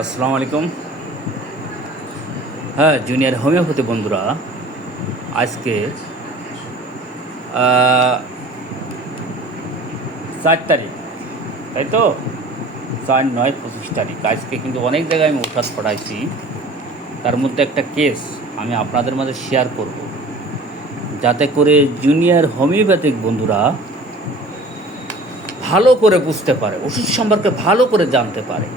আসসালামু আলাইকুম। হ্যাঁ, জুনিয়র হোমিওপ্যাথি বন্ধুরা, আজকে 4 তারিখ, তাই তো 4/9/25 আজকে কিন্তু অনেক জায়গায় আমি ওষুধ পাঠাইছি। তার মধ্যে একটা কেস আমি আপনাদের মাঝে শেয়ার করব, যাতে করে জুনিয়র হোমিওপ্যাথিক বন্ধুরা ভালো করে বুঝতে পারে, ওষুধ সম্পর্কে ভালো করে জানতে পারে।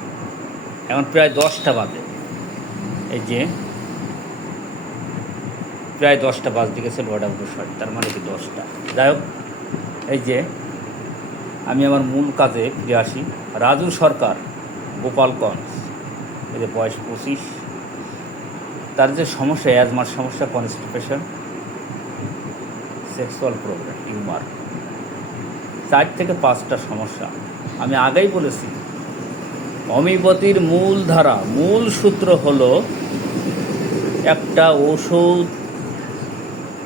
এখন প্রায় 10টা বাজে, এই যে প্রায় 10টা বাজতে গেছে, 9:60, তার মানে কি 10টা। যাই হোক, এই যে আমি আমার মূল কাজে ফিরে আসি। রাজু সরকার, গোপালগঞ্জ, এই যে বয়স 25, তার যে সমস্যা, অ্যাজমার সমস্যা, কনস্টিপেশন, সেক্সুয়াল প্রবলেম, টিউমার, 4 থেকে 5টা সমস্যা। আমি আগেই বলেছি, হোমিওপ্যাথির মূল ধারা, মূল সূত্র হলো একটা ওষুধ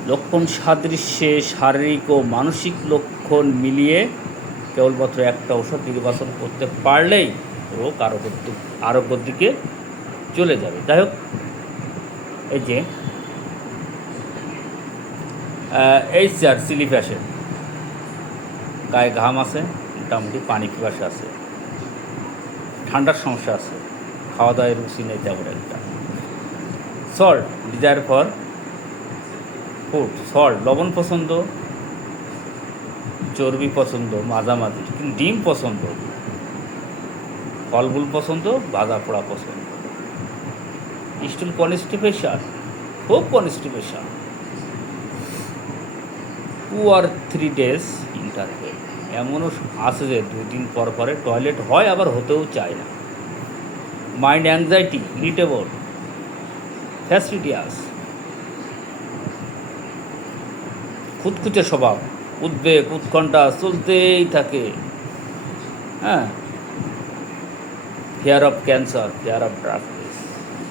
লক্ষণ সাদৃশ্যে শারীরিক ও মানসিক লক্ষণ মিলিয়ে কেবলমাত্র একটা ওষুধ নির্বাচন করতে পারলেই রোগ আরোগ্যের দিকে চলে যাবে। যাই হোক, এই যে এইচআর স্লিপ আসে, গায়ে ঘাম আছে, মোটামুটি পানি পিপাসা আছে, ঠান্ডার সমস্যা আছে, খাওয়া দাওয়ায় রুচি নেই তেমন একটা। Salt, desire for food, salt, লবণ পছন্দ, চর্বি পছন্দ মাঝামাঝি, কিন্তু ডিম পছন্দ, ফলমূল পছন্দ, ভাজা পোড়া পছন্দ। স্টুল কনস্টিপেশন, খুব কনস্টিপেশন, 2 or 3 days ইন্টারভেল। এমনও আছে যে 2 দিন পর পরে টয়লেট হয়, আবার হতেও চায় না। মাইন্ড অ্যাংজাইটি, ইরিটেবল, ফ্যাস্টিডিয়াস, খুঁতখুঁতে স্বভাব, উদ্বেগ উৎকণ্ঠা চলতেই থাকে। হ্যাঁ, fear of cancer, fear of darkness.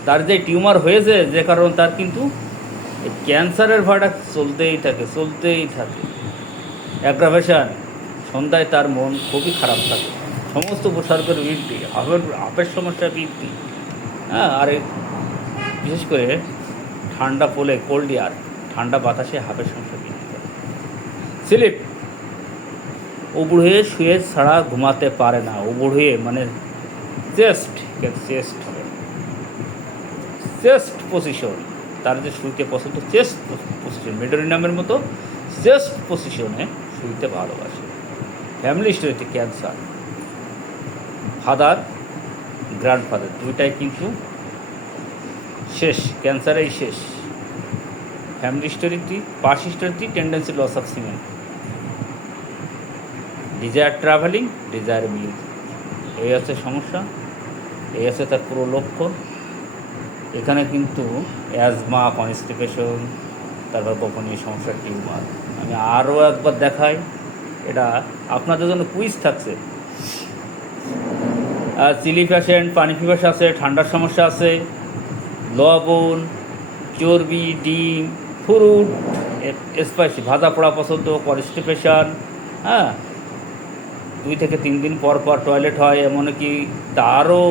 তার যে টিউমার হয়েছে, যে কারণে তার কিন্তু এই ক্যান্সারের ভয়টা চলতেই থাকে। অ্যাগ্রাভেশন, সন্ধ্যায় তার মন খুবই খারাপ থাকে, সমস্ত উপসর্গের বৃদ্ধি, হাফের সমস্যা বৃদ্ধি। হ্যাঁ, আর বিশেষ করে ঠান্ডা পোলে, কোল্ড এয়ার, ঠান্ডা বাতাসে হাফের সমস্যা বৃদ্ধি করে। স্লিপ, উবুড় হয়ে শুয়ে ছাড়া ঘুমাতে পারে না। উবুড় হয়ে মানে চেস্ট পজিশন, তার যে শুইতে পছন্দ, চেস্ট পজিশন, মেডোরিনামের মতো চেস্ট পজিশনে শুইতে ভালোবাসে। ফ্যামিলি হিস্ট্রিতে ক্যান্সার, ফাদার, গ্র্যান্ডফাদার দুইটাই কিন্তু শেষ, ক্যান্সারেই শেষ। ফ্যামিলি হিস্টোরিতে, পাস্ট হিস্টোরিতে tendency loss of semen, desire travelling, desire music. এই হচ্ছে সমস্যা, এই হচ্ছে তার পুরো লক্ষণ। এখানে কিন্তু অ্যাজমা, কনস্টিপেশন, তারপর গোপনীয় সমস্যা, টিউমার। আমি আরও একবার দেখাই, এটা আপনাদের জন্য কুইজ থাকছে। চিলি পেশেন্ট, পানি পিপাসা আছে, ঠান্ডার সমস্যা আছে, লবণ, চর্বি, ডিম, ফ্রুট, স্পাইসি, ভাজা পোড়া পছন্দ, কনস্টিপেশন। হ্যাঁ, 2 থেকে 3 দিন পর পর টয়লেট হয়, এমনকি তারও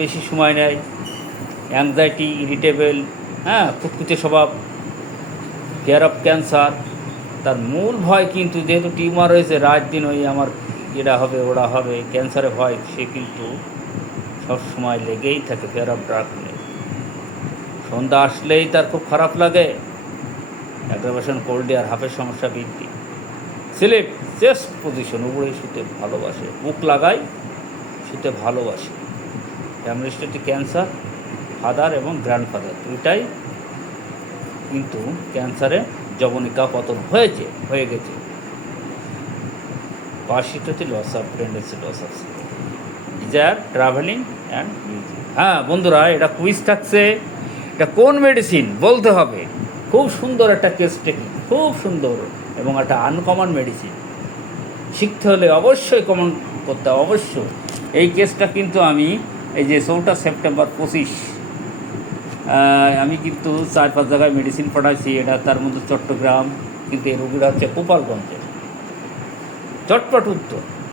বেশি সময় নেয়। অ্যাংজাইটি, ইরিটেবল, হ্যাঁ, খুঁতখুঁতে স্বভাব, ফিয়ার অফ ক্যান্সার। তার মূল ভয় কিন্তু, যেহেতু টিউমার রয়েছে, রাত দিন ওই আমার এটা হবে ওটা হবে, ক্যান্সারে ভয়, সে কিন্তু সবসময় লেগেই থাকে। ফিয়ার অফ ডার্কনেস, সন্ধ্যা আসলেই তার খুব খারাপ লাগে। অ্যাগ্রাভেশন, কোল্ড এয়ার, হাফের সমস্যা বৃদ্ধি। স্লিপ, চেস্ট পজিশন, উপরে শুতে ভালোবাসে, বুক লাগায় শুতে ভালোবাসে। ফ্যামিলি হিস্ট্রিতে ক্যান্সার, ফাদার এবং গ্র্যান্ডফাদার দুইটাই কিন্তু ক্যান্সারে যবনিকা পতন হয়ে গেছে। পাস্ট হিস্ট্রিতে loss of tendency, loss of desire, travelling and music. হ্যাঁ বন্ধুরা, এটা কুইজ থাকছে, এটা কোন মেডিসিন বলতে হবে। খুব সুন্দর একটা কেস টেকনিক, খুব সুন্দর এবং একটা আনকমন মেডিসিন। শিখতে হলে অবশ্যই কমন করতে হবে, অবশ্যই। এই কেসটা কিন্তু আমি এই যে 4 সেপ্টেম্বর 25, আমি কিন্তু 4-5 জায়গায় মেডিসিন পাঠাইছি। এটা তার মধ্যে চট্টগ্রাম, কিন্তু এই রোগীরা হচ্ছে গোপালগঞ্জের। চটপট উত্তর।